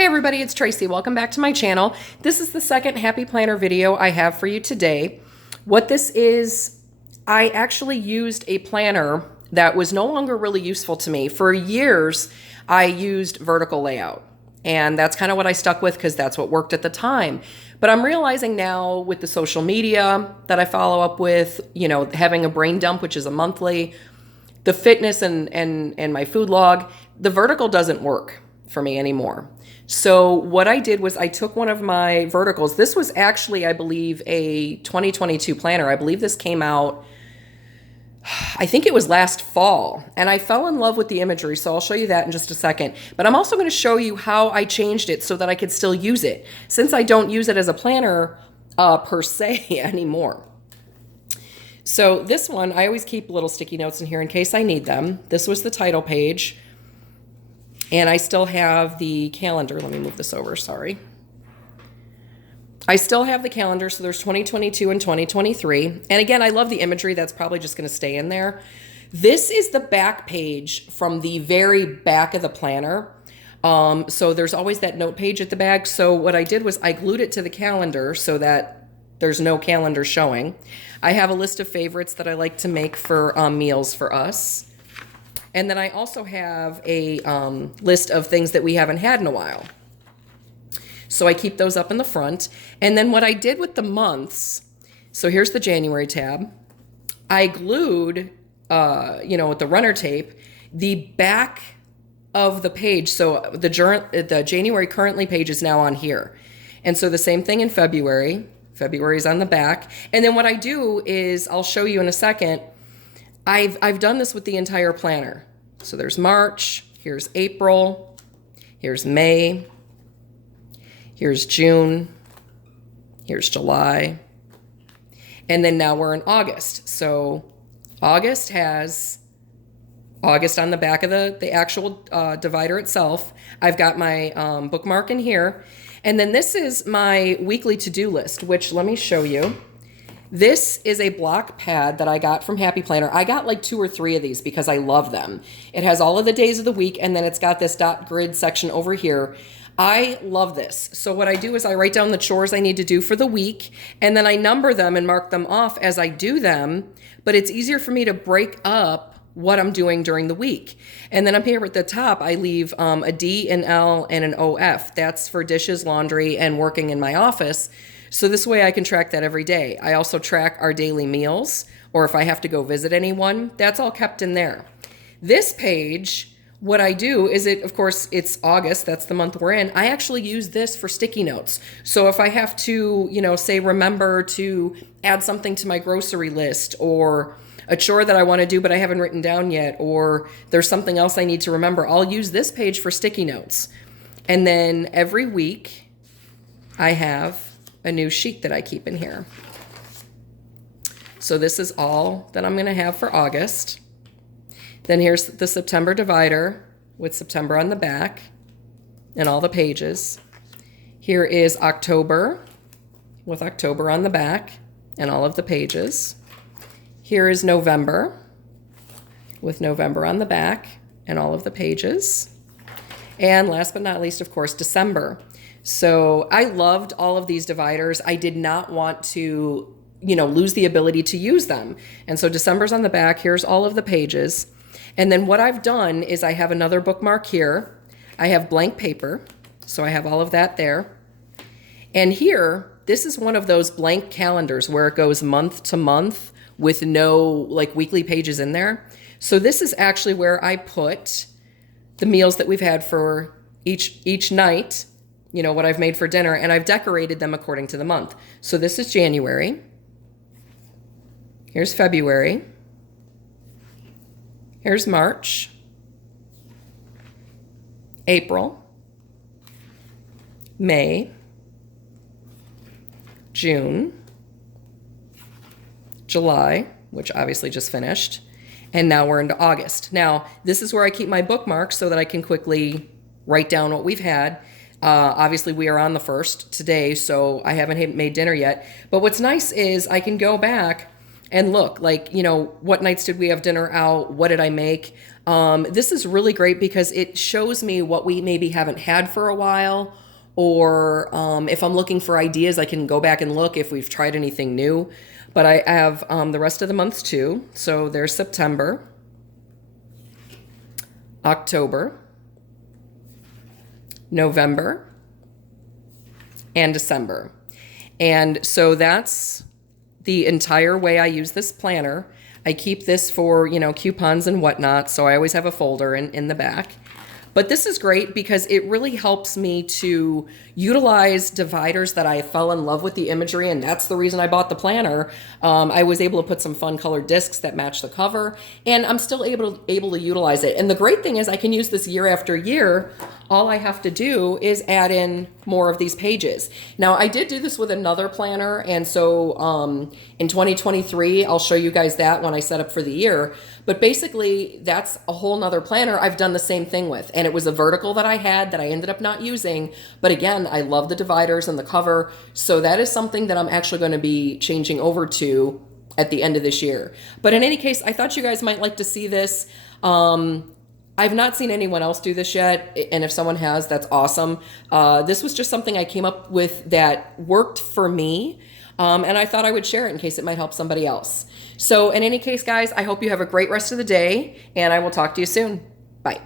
Hey everybody, it's Tracy. Welcome back to my channel. This is the second Happy Planner video I have for you today. What this is, I actually used a planner that was no longer really useful to me. For years, I used vertical layout. And that's kind of what I stuck with because that's what worked at the time. But I'm realizing now with the social media that I follow up with, having a brain dump, which is a monthly, the fitness and my food log, the vertical doesn't work for me anymore. So what I did was I took one of my verticals. This was actually, I believe, a 2022 planner. I believe this came out, I think it was last fall. And I fell in love with the imagery, so I'll show you that in just a second. But I'm also going to show you how I changed it so that I could still use it, since I don't use it as a planner per se anymore. So this one, I always keep little sticky notes in here in case I need them. This was the title page. And I still have the calendar. Let me move this over, sorry. I still have the calendar, so there's 2022 and 2023. And again, I love the imagery. That's probably just going to stay in there. This is the back page from the very back of the planner. So there's always that note page at the back. So what I did was I glued it to the calendar so that there's no calendar showing. I have a list of favorites that I like to make for meals for us. And then I also have a list of things that we haven't had in a while. So I keep those up in the front. And then what I did with the months, so here's the January tab. I glued, with the runner tape, the back of the page. So the January currently page is now on here. And so the same thing in February. February is on the back. And then what I do is, I'll show you in a second, I've done this with the entire planner. So there's March, here's April, here's May, here's June, here's July, and then now we're in August. So August has August on the back of the actual divider itself. I've got my bookmark in here. And then this is my weekly to-do list, which let me show you. This is a block pad that I got from Happy Planner. I got like 2 or 3 of these because I love them. It has all of the days of the week, and then it's got this dot grid section over here. I love this. So what I do is I write down the chores I need to do for the week, and then I number them and mark them off as I do them, but it's easier for me to break up what I'm doing during the week. And then up here at the top, I leave a D, an L, and an OF. That's for dishes, laundry, and working in my office. So this way I can track that every day. I also track our daily meals, or if I have to go visit anyone, that's all kept in there. This page, what I do is of course, it's August, that's the month we're in. I actually use this for sticky notes. So if I have to, say remember to add something to my grocery list, or a chore that I want to do but I haven't written down yet, or there's something else I need to remember, I'll use this page for sticky notes. And then every week I have a new sheet that I keep in here. So this is all that I'm going to have for August. Then here's the September divider with September on the back and all the pages. Here is October with October on the back and all of the pages. Here is November with November on the back and all of the pages. And last but not least, of course, December. So I loved all of these dividers. I did not want to, lose the ability to use them. And so December's on the back. Here's all of the pages. And then what I've done is I have another bookmark here. I have blank paper. So I have all of that there. And here, this is one of those blank calendars where it goes month to month with no weekly pages in there. So this is actually where I put the meals that we've had for each night, what I've made for dinner, and I've decorated them according to the month. So this is January. Here's February. Here's March. April. May. June. July, which obviously just finished. And now we're into August. Now, this is where I keep my bookmarks so that I can quickly write down what we've had. Obviously, we are on the 1st today, so I haven't made dinner yet. But what's nice is I can go back and look, what nights did we have dinner out? What did I make? This is really great because it shows me what we maybe haven't had for a while, or if I'm looking for ideas, I can go back and look if we've tried anything new. But I have the rest of the months too. So there's September, October, November, and December. And so that's the entire way I use this planner. I keep this for, coupons and whatnot, so I always have a folder in the back. But this is great because it really helps me to utilize dividers that I fell in love with the imagery, and that's the reason I bought the planner. I was able to put some fun colored discs that match the cover, and I'm still able to utilize it. And the great thing is I can use this year after year. All I have to do is add in more of these pages. Now, I did do this with another planner, and so in 2023, I'll show you guys that when I set up for the year. But basically, that's a whole nother planner I've done the same thing with. And it was a vertical that I had that I ended up not using. But again, I love the dividers and the cover. So that is something that I'm actually going to be changing over to at the end of this year. But in any case, I thought you guys might like to see this. I've not seen anyone else do this yet, and if someone has, that's awesome. This was just something I came up with that worked for me, and I thought I would share it in case it might help somebody else. So in any case, guys, I hope you have a great rest of the day, and I will talk to you soon. Bye.